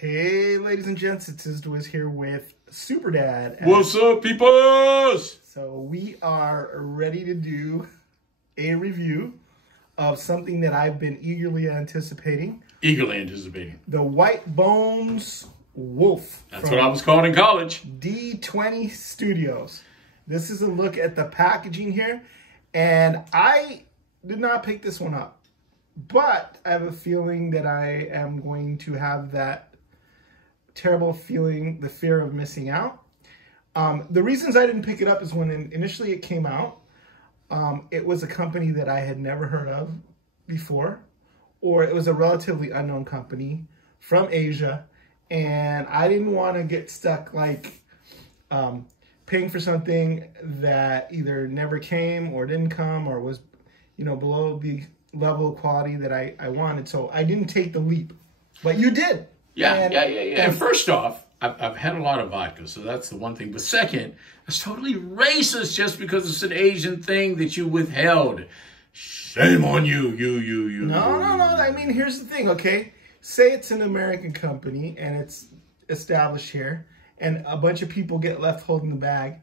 Hey, ladies and gents, it's Wiz here with Super Dad. What's up, peoples? So we are ready to do a review of something that I've been eagerly anticipating. The White Bones Wolf. That's what I was called in college. D20 Studios. This is a look at the packaging here, and I did not pick this one up, but I have a feeling that I am going to have that terrible feeling, the fear of missing out. The reasons I didn't pick it up is when initially it came out, it was a company that I had never heard of before, or it was a relatively unknown company from Asia, and I didn't want to get stuck like paying for something that either never came or didn't come or was, you know, below the level of quality that I wanted. So I didn't take the leap, but you did. Yeah. And first off, I've had a lot of vodka, so that's the one thing. But second, it's totally racist just because it's an Asian thing that you withheld. Shame on you, you. No. I mean, here's the thing, okay? Say it's an American company and it's established here, and a bunch of people get left holding the bag.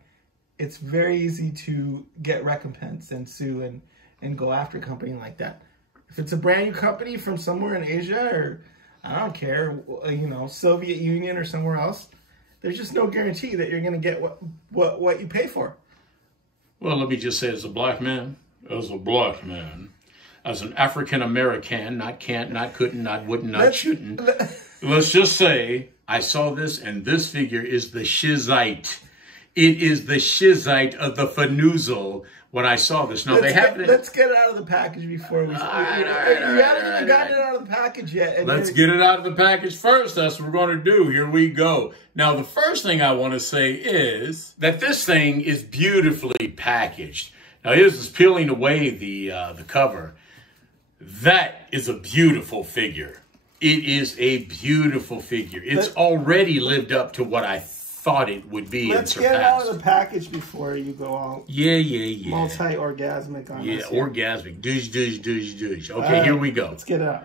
It's very easy to get recompense and sue and go after a company like that. If it's a brand new company from somewhere in Asia or I don't care, you know, Soviet Union or somewhere else, there's just no guarantee that you're going to get what you pay for. Well, let me just say, as a black man, as an African American, not can't, not couldn't, not wouldn't, not shouldn't, let's just say I saw this, and this figure is the Shizite. It is the Shizite of the Fanoozle. When I saw this, now let's get it out of the package before we. You haven't got it out of the package yet. Let's get it out of the package first. That's what we're going to do. Here we go. Now, the first thing I want to say is that this thing is beautifully packaged. Now, here's this peeling away the cover. That is a beautiful figure. It is a beautiful figure. It's already lived up to what I thought it would be. Let's get it out of the package before you go all multi-orgasmic on us. Yeah, orgasmic. Douche. Okay, here we go. Let's get it out.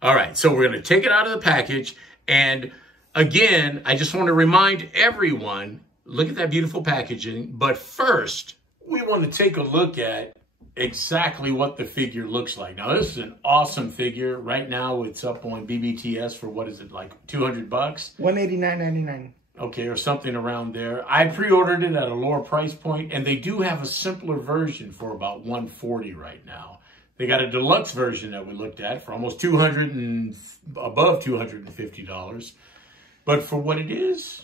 All right, so we're going to take it out of the package. And again, I just want to remind everyone, look at that beautiful packaging. But first, we want to take a look at exactly what the figure looks like. Now, this is an awesome figure. Right now, it's up on BBTS for, what is it, like $200? $189.99. Okay, or something around there. I pre-ordered it at a lower price point, and they do have a simpler version for about $140 right now. They got a deluxe version that we looked at for almost $200 and above $250. But for what it is,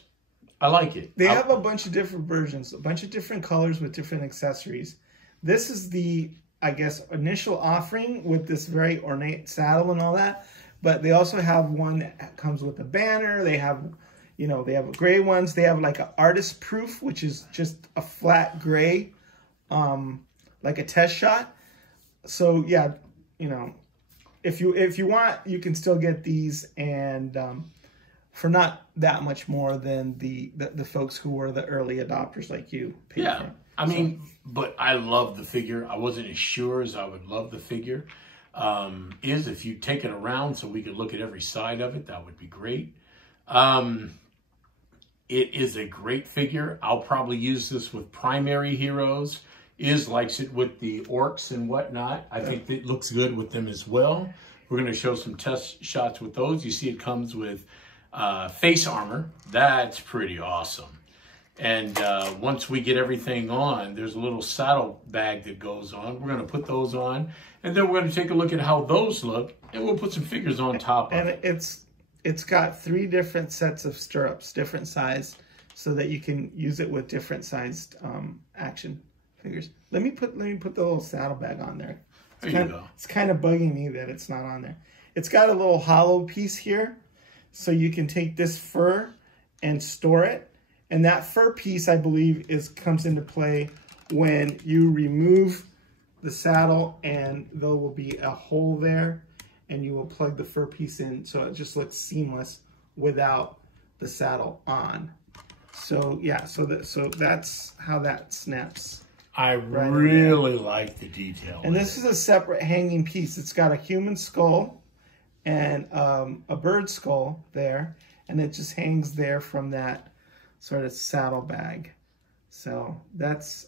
I like it. They have a bunch of different versions, a bunch of different colors with different accessories. This is the, I guess, initial offering with this very ornate saddle and all that. But they also have one that comes with a banner. They have, you know, they have gray ones. They have like an artist proof, which is just a flat gray, like a test shot. So yeah, you know, if you want, you can still get these, and for not that much more than the folks who were the early adopters like you paid for. I mean, but I love the figure. I wasn't as sure as I would love the figure. If you take it around so we could look at every side of it, that would be great. It is a great figure. I'll probably use this with primary heroes. Likes it with the orcs and whatnot. I think it looks good with them as well. We're going to show some test shots with those. You see it comes with face armor. That's pretty awesome. And once we get everything on, there's a little saddle bag that goes on. We're going to put those on, and then we're going to take a look at how those look, and we'll put some figures on top of it. And it's got 3 different sets of stirrups, different size, so that you can use it with different sized action figures. Let me put the little saddlebag on there. It's kind of bugging me that it's not on there. It's got a little hollow piece here, so you can take this fur and store it. And that fur piece, I believe, comes into play when you remove the saddle, and there will be a hole there, and you will plug the fur piece in, so it just looks seamless without the saddle on. So yeah, so that's how that snaps. I really like the detail. And this is a separate hanging piece. It's got a human skull and a bird skull there, and it just hangs there from that sort of saddlebag. So that's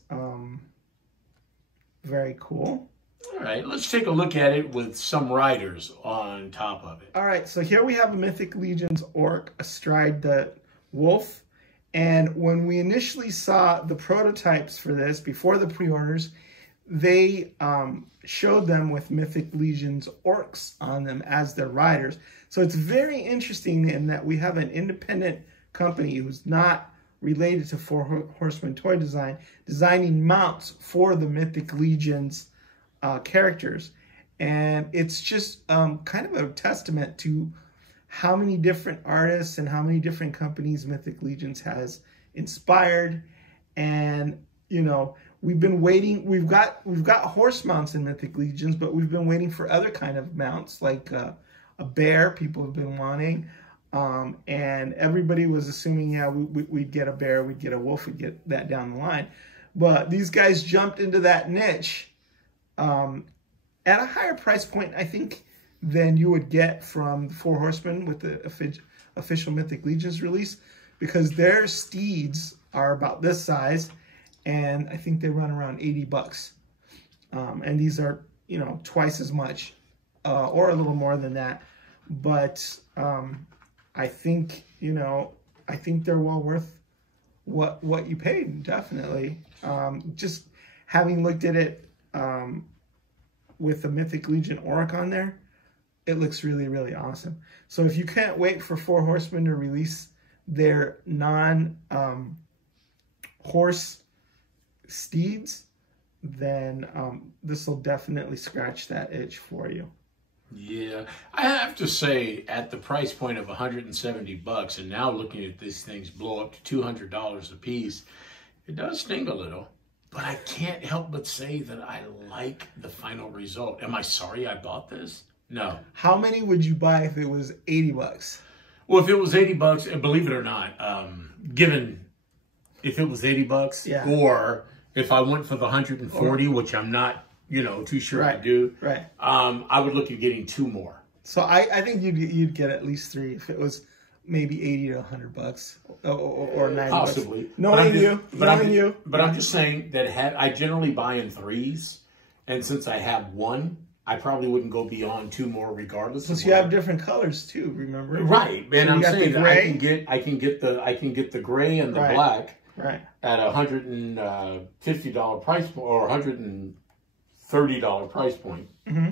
very cool. All right, let's take a look at it with some riders on top of it. All right, so here we have a Mythic Legions orc astride the wolf. And when we initially saw the prototypes for this, before the pre-orders, they showed them with Mythic Legions orcs on them as their riders. So it's very interesting in that we have an independent company who's not related to Four Horsemen Toy Design, designing mounts for the Mythic Legions characters. And it's just kind of a testament to how many different artists and how many different companies Mythic Legions has inspired. And, you know, we've been waiting. We've got horse mounts in Mythic Legions, but we've been waiting for other kind of mounts, like a bear people have been wanting. And everybody was assuming, yeah, we'd get a bear, we'd get a wolf, we'd get that down the line. But these guys jumped into that niche at a higher price point, I think, than you would get from the Four Horsemen with the official Mythic Legions release, because their steeds are about this size, and I think they run around $80. And these are, you know, twice as much, or a little more than that. But I think, you know, I think they're well worth what you paid, definitely. Just having looked at it with the Mythic Legion Orc on there, it looks really, really awesome. So if you can't wait for Four Horsemen to release their non-horse steeds, then this will definitely scratch that itch for you. Yeah, I have to say, at the price point of $170, and now looking at these things blow up to $200 a piece, it does sting a little. But I can't help but say that I like the final result. Am I sorry I bought this? No. How many would you buy if it was $80? Well, if it was $80, and believe it or not, given if it was $80, yeah, or if I went for the 140, which I'm not, you know, too sure to do, right? I would look at getting 2 more. So I think you'd get at least 3 if it was maybe $80 to $100 or $90. Possibly, knowing you. But I'm just saying that I generally buy in 3s, and since I have 1, I probably wouldn't go beyond 2 more regardless. Since you have different colors too, remember? Right, and so I'm saying that I can get the gray and the black at a $150 price point or $130 price point. Mm-hmm.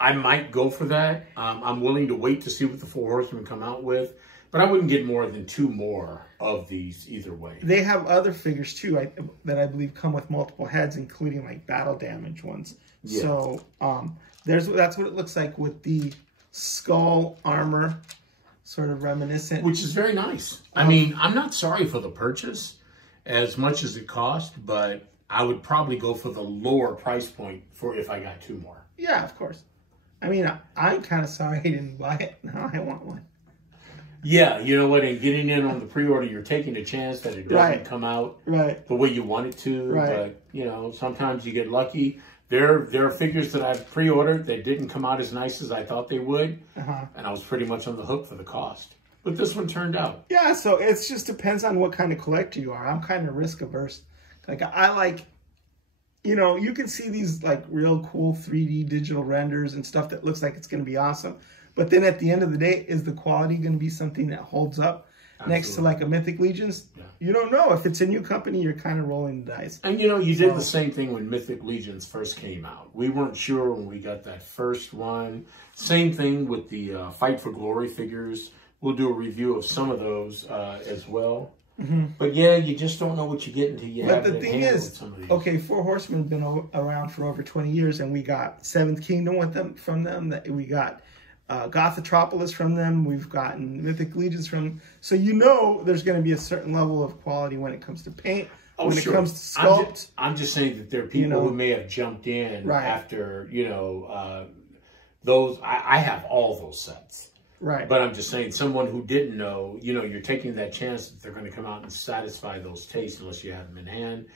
I might go for that. I'm willing to wait to see what the Four Horsemen come out with, but I wouldn't get more than 2 more of these either way. They have other figures too that I believe come with multiple heads, including like battle damage ones. Yeah. So that's what it looks like with the skull armor, sort of reminiscent. Which is very nice. I mean, I'm not sorry for the purchase as much as it cost, but I would probably go for the lower price point for if I got 2 more. Yeah, of course. I mean, I'm kind of sorry I didn't buy it. Now I want one. Yeah, you know what? And getting in on the pre-order, you're taking a chance that it doesn't come out the way you want it to. Right. But, you know, sometimes you get lucky. There are figures that I've pre-ordered that didn't come out as nice as I thought they would. And I was pretty much on the hook for the cost. But this one turned out. Yeah, so it just depends on what kind of collector you are. I'm kind of risk averse. Like, I like, you know, you can see these like real cool 3D digital renders and stuff that looks like it's going to be awesome. But then at the end of the day, is the quality going to be something that holds up? Absolutely. Next to like a Mythic Legions? Yeah. You don't know. If it's a new company, you're kind of rolling the dice. And you know, you did the same thing when Mythic Legions first came out. We weren't sure when we got that first one. Same thing with the Fight for Glory figures. We'll do a review of some of those as well. Mm-hmm. But yeah, you just don't know what you get until you have it. But the thing is, okay, Four Horsemen have been around for over 20 years, and we got Seventh Kingdom from them. That we got Gothotropolis from them. We've gotten Mythic Legions from them. So you know there's going to be a certain level of quality when it comes to paint, when it comes to sculpt. I'm just saying that there are people who may have jumped in after, those. I have all those sets. Right. But I'm just saying, someone who didn't know, you're taking that chance that they're going to come out and satisfy those tastes unless you have them in hand.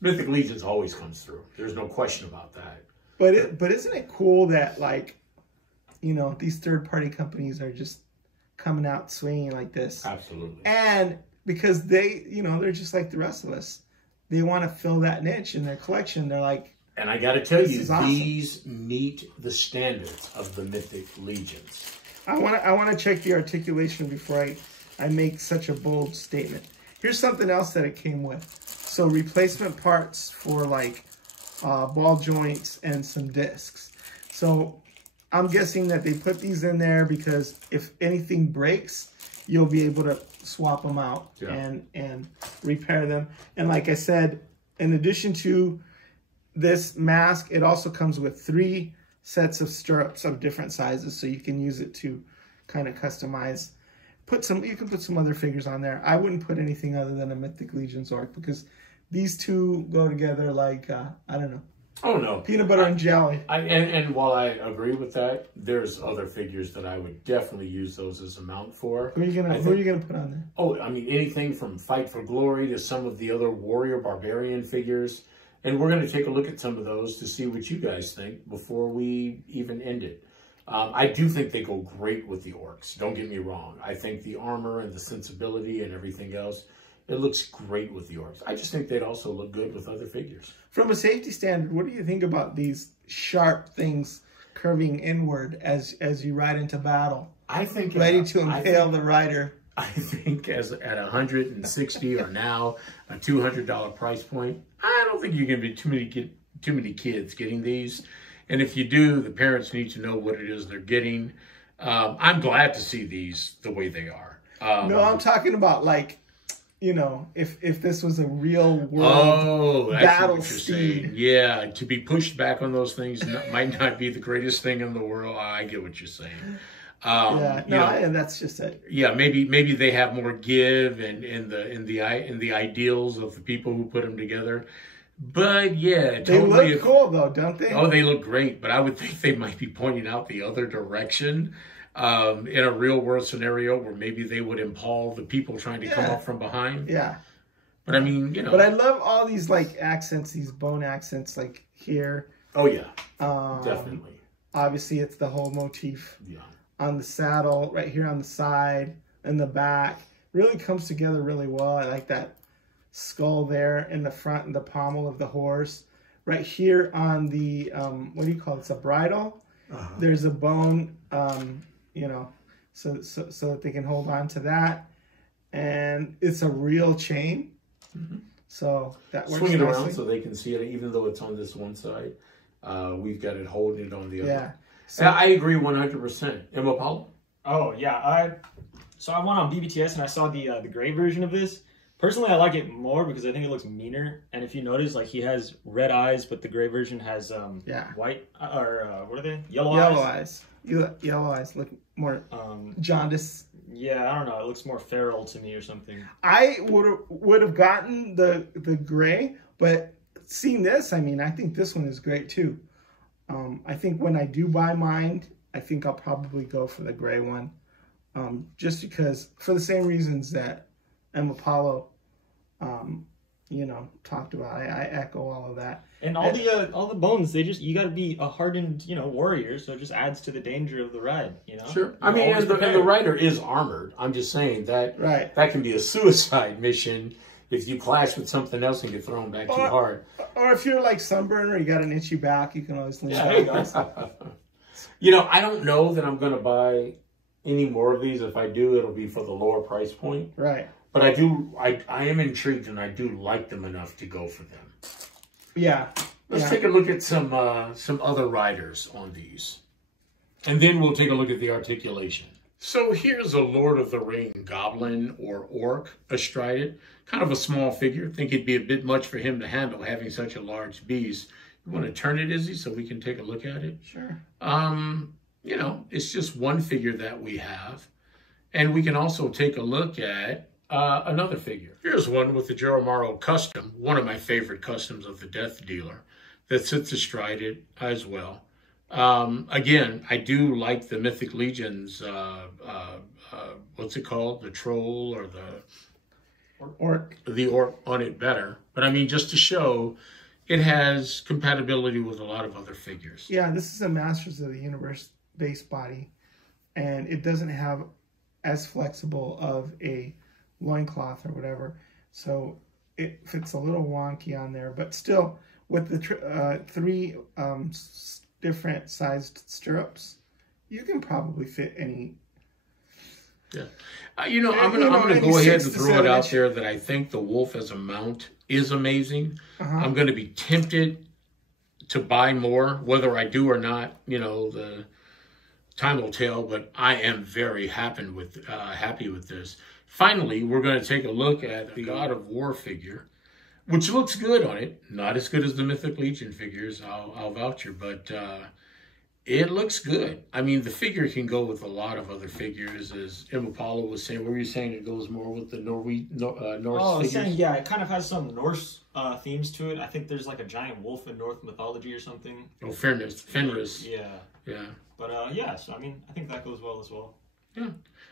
Mythic Legions always comes through. There's no question about that. But isn't it cool that, like, you know, these third-party companies are just coming out swinging like this. Absolutely. And because they, you know, they're just like the rest of us. They want to fill that niche in their collection. They're like, and I got to tell you, awesome. These meet the standards of the Mythic Legions. I want to check the articulation before I make such a bold statement. Here's something else that it came with. So replacement parts for like ball joints and some discs. So I'm guessing that they put these in there because if anything breaks, you'll be able to swap them out and repair them. And like I said, in addition to this mask, it also comes with 3 sets of stirrups of different sizes, so you can use it to kind of customize. You can put some other figures on there. I wouldn't put anything other than a Mythic Legions orc because these two go together like, I don't know. Oh, no. Peanut butter and jelly. And while I agree with that, there's other figures that I would definitely use those as a mount for. Who are you gonna put on there? Oh, I mean, anything from Fight for Glory to some of the other Warrior Barbarian figures. And we're going to take a look at some of those to see what you guys think before we even end it. I do think they go great with the orcs. Don't get me wrong. I think the armor and the sensibility and everything else, it looks great with the orcs. I just think they'd also look good with other figures. From a safety standard, what do you think about these sharp things curving inward as you ride into battle? I think ready to impale the rider. I think at 160 or now a $200 price point, I don't think you're going to be too many kids getting these. And if you do, the parents need to know what it is they're getting. I'm glad to see these the way they are. No, I'm talking about like, you know, if this was a real world battle steed. Yeah, to be pushed back on those things might not be the greatest thing in the world. I get what you're saying. And that's just it. Yeah, maybe they have more give and the ideals of the people who put them together. But yeah, totally. They look cool though, don't they? Oh, they look great. But I would think they might be pointing out the other direction in a real world scenario where maybe they would impale the people trying to come up from behind. Yeah. But I mean, you know. But I love all these like accents, these bone accents, like here. Oh yeah, definitely. Obviously, it's the whole motif. Yeah. On the saddle, right here on the side and the back, really comes together really well. I like that skull there in the front and the pommel of the horse. Right here on the, what do you call it? It's a bridle. There's a bone, you know, so that they can hold on to that. And it's a real chain. So that works. Swing it around so they can see it, even though it's on this one side. We've got it holding it on the other. Yeah. So I agree 100%. Emma Paulo? Oh, yeah. So I went on BBTS and I saw the gray version of this. Personally, I like it more because I think it looks meaner. And if you notice, like he has red eyes, but the gray version has white or what are they? Yellow eyes. Yellow eyes look more jaundice. Yeah, I don't know. It looks more feral to me or something. I would have gotten the gray, but seeing this, I mean, I think this one is great too. I think when I do buy mine, I think I'll probably go for the gray one. Just because, for the same reasons that Emma Paulo, you know, talked about. I echo all of that. And all the bones, you got to be a hardened, you know, warrior, so it just adds to the danger of the ride, you know? Sure. I mean, and the rider is armored. I'm just saying that that can be a suicide mission if you clash with something else and get thrown back too hard. Or if you're like sunburn or you got an itchy back, you can always lean back. There you go. You know, I don't know that I'm going to buy any more of these. If I do, it'll be for the lower price point. Right. But I am intrigued and I do like them enough to go for them. Yeah. Let's take a look at some other riders on these. And then we'll take a look at the articulation. So here's a Lord of the Ring goblin or orc astride. Kind of a small figure. Think it'd be a bit much for him to handle having such a large beast. You want to turn it, Izzy, so we can take a look at it? Sure. You know, it's just one figure that we have. And we can also take a look at another figure. Here's one with the Jeromaro custom, one of my favorite customs of the Death Dealer, that sits astride it as well. Again, I do like the Mythic Legions, what's it called? The troll or the orc on it better. But I mean, just to show, it has compatibility with a lot of other figures. Yeah, this is a Masters of the Universe base body, and it doesn't have as flexible of a loincloth or whatever, so it fits a little wonky on there. But still, with the three different sized stirrups, you can probably fit any. Yeah, you know, I'm gonna go ahead and throw it out there that I think the wolf as a mount is amazing. I'm going to be tempted to buy more, whether I do or not. You know, the time will tell. But I am very happy with this. Finally, we're going to take a look at the God of War figure, which looks good on it. Not as good as the Mythic Legion figures, I'll voucher, but it looks good. I mean, the figure can go with a lot of other figures, as Apollo was saying. What were you saying? It goes more with the Norse figures? Saying, yeah, it kind of has some Norse themes to it. I think there's like a giant wolf in Norse mythology or something. Oh, Fenris. Yeah. Yeah. But, yeah, so, I mean, I think that goes well as well. Yeah.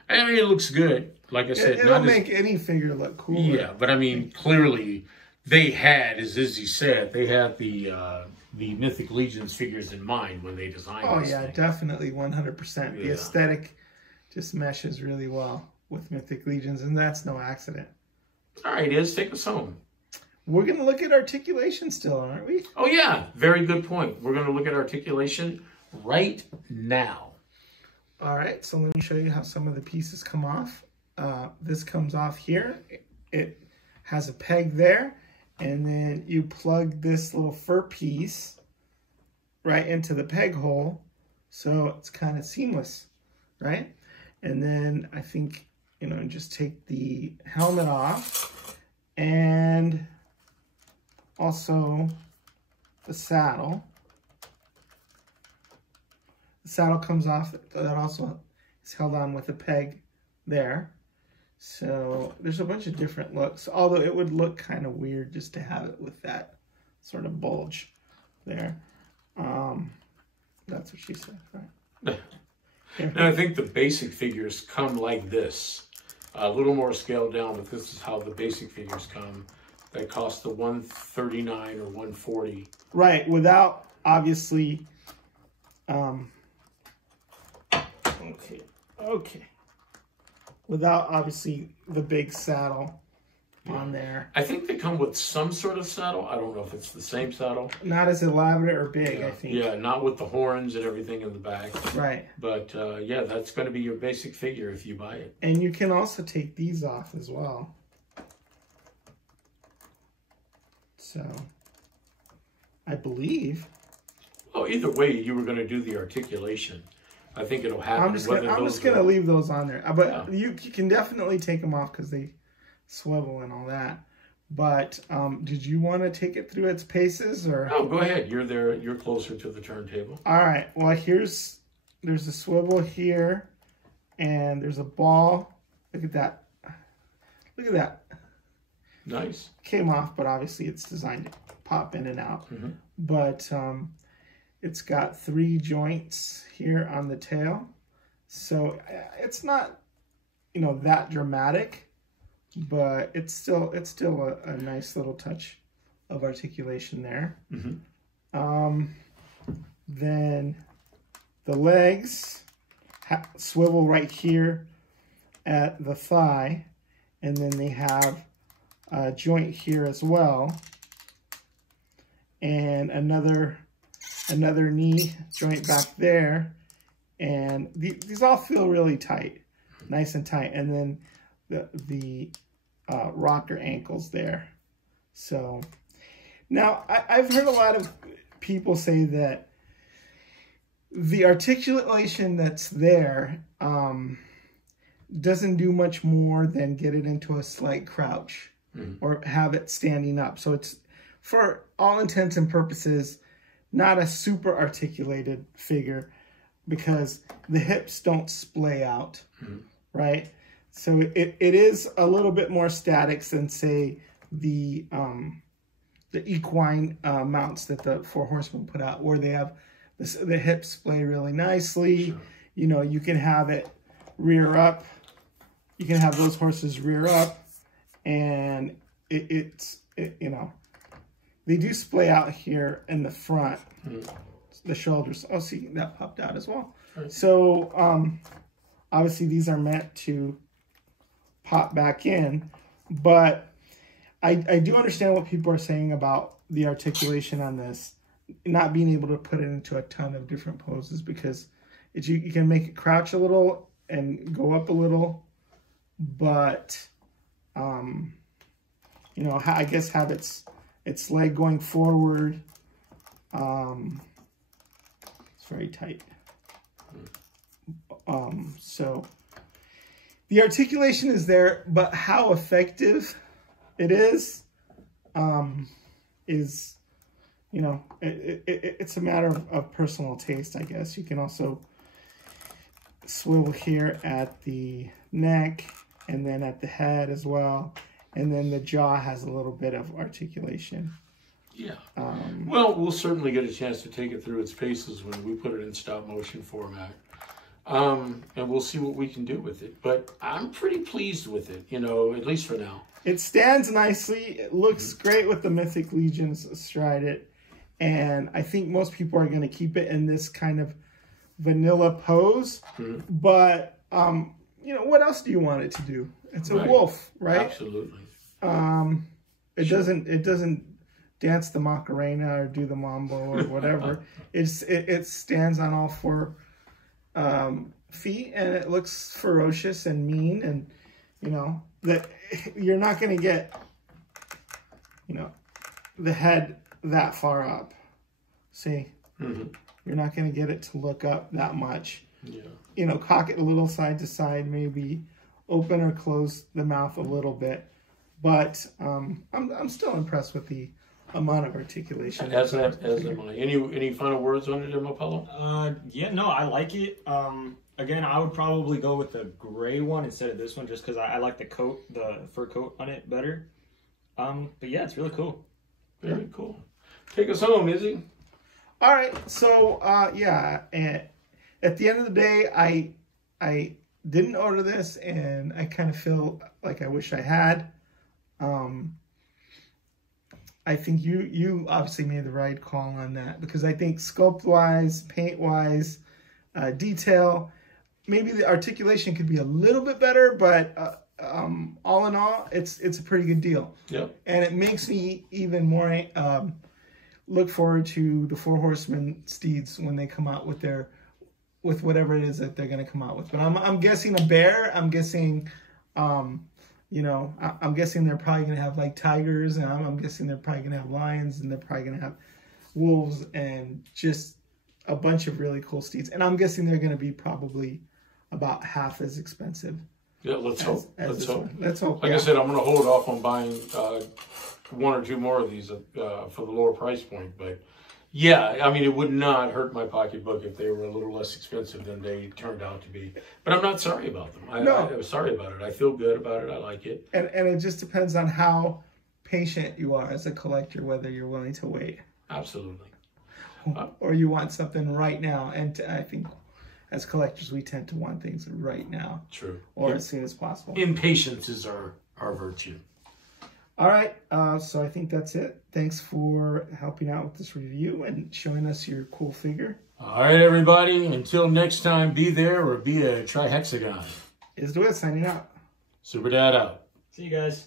I mean, it looks good. Like I said, it'll make any figure look cool. Yeah, but I mean, clearly they had, as Izzy said, they had the Mythic Legions figures in mind when they designed this thing. Definitely, 100%. The aesthetic just meshes really well with Mythic Legions, and that's no accident. All right, Iz, take us home. We're going to look at articulation still, aren't we? Oh, yeah. Very good point. We're going to look at articulation right now. All right, so let me show you how some of the pieces come off. This comes off here. It has a peg there, and then you plug this little fur piece right into the peg hole, so it's kind of seamless, right? And then I think, you know, just take the helmet off, and also the saddle. The saddle comes off, that also is held on with a peg there. So there's a bunch of different looks, although it would look kind of weird just to have it with that sort of bulge there. That's what she said, right? And I think the basic figures come like this. A little more scaled down, but this is how the basic figures come. They cost the $139 or $140. Right, without obviously... Okay. Without obviously the big saddle on there. I think they come with some sort of saddle. I don't know if it's the same saddle. Not as elaborate or big, I think. Yeah, not with the horns and everything in the back. Right. But yeah, that's going to be your basic figure if you buy it. And you can also take these off as well. So, I believe. Well, either way, you were going to do the articulation. I think it'll happen. I'm just going to leave those on there. But yeah. you can definitely take them off because they swivel and all that. But did you want to take it through its paces? Or? No, go ahead. You're there. You're closer to the turntable. All right. Well, there's a swivel here. And there's a ball. Look at that. Look at that. Nice. Came off, but obviously it's designed to pop in and out. Mm-hmm. But... it's got 3 joints here on the tail. So it's not, you know, that dramatic, but it's still a nice little touch of articulation there. Mm-hmm. Then the legs swivel right here at the thigh, and then they have a joint here as well, and another knee joint back there, and these all feel really tight, nice and tight. And then the rocker ankles there. So now I've heard a lot of people say that the articulation that's there doesn't do much more than get it into a slight crouch or have it standing up. So it's, for all intents and purposes, not a super articulated figure because the hips don't splay out, right? So it is a little bit more static than, say, the equine mounts that the Four Horsemen put out, where they have the hips splay really nicely. Sure. You know, you can have it rear up. You can have those horses rear up, and it's you know, they do splay out here in the front, the shoulders. Oh, see, that popped out as well. Right. So obviously these are meant to pop back in, but I do understand what people are saying about the articulation on this, not being able to put it into a ton of different poses, because you can make it crouch a little and go up a little, but you know, I guess have its leg going forward. It's very tight. So the articulation is there, but how effective it is, you know, it's a matter of personal taste, I guess. You can also swivel here at the neck and then at the head as well. And then the jaw has a little bit of articulation. Yeah. Well, we'll certainly get a chance to take it through its paces when we put it in stop motion format. And we'll see what we can do with it. But I'm pretty pleased with it, you know, at least for now. It stands nicely. It looks great with the Mythic Legions astride it. And I think most people are going to keep it in this kind of vanilla pose. But, you know, what else do you want it to do? It's a wolf, right? Absolutely. It doesn't dance the Macarena or do the mambo or whatever. It stands on all four feet, and it looks ferocious and mean, and you know that you're not going to get, you know, the head that far up. See, you're not going to get it to look up that much. Yeah. You know, cock it a little side to side, maybe open or close the mouth a little bit, but I'm still impressed with the amount of articulation. As am I. Any final words on it, Apollo? Yeah, no, I like it. Again, I would probably go with the gray one instead of this one, just because I like the fur coat on it better. But yeah, it's really cool. Very cool. Take us home, Izzy. All right. So yeah, at the end of the day, I didn't order this, and I kind of feel like I wish I had. I think you obviously made the right call on that, because I think sculpt-wise, paint-wise, detail, maybe the articulation could be a little bit better, but all in all, it's a pretty good deal. Yep. And it makes me even more look forward to the Four Horsemen steeds when they come out with whatever it is that they're going to come out with. But I'm guessing a bear. I'm guessing. You know, I'm guessing they're probably going to have like tigers, and I'm guessing they're probably going to have lions, and they're probably going to have wolves, and just a bunch of really cool steeds. And I'm guessing they're going to be probably about half as expensive. Yeah, let's hope. Let's hope. Like I said, I'm going to hold off on buying one or two more of these for the lower price point. But yeah, I mean, it would not hurt my pocketbook if they were a little less expensive than they turned out to be. But I'm not sorry about them. I'm sorry about it. I feel good about it. I like it. And it just depends on how patient you are as a collector, whether you're willing to wait. Absolutely. Or you want something right now. And I think as collectors, we tend to want things right now. True. Or as soon as possible. Impatience is our virtue. All right, so I think that's it. Thanks for helping out with this review and showing us your cool figure. All right, everybody. Until next time, be there or be a trihexagon. Is do it. Signing out. Super Dad out. See you guys.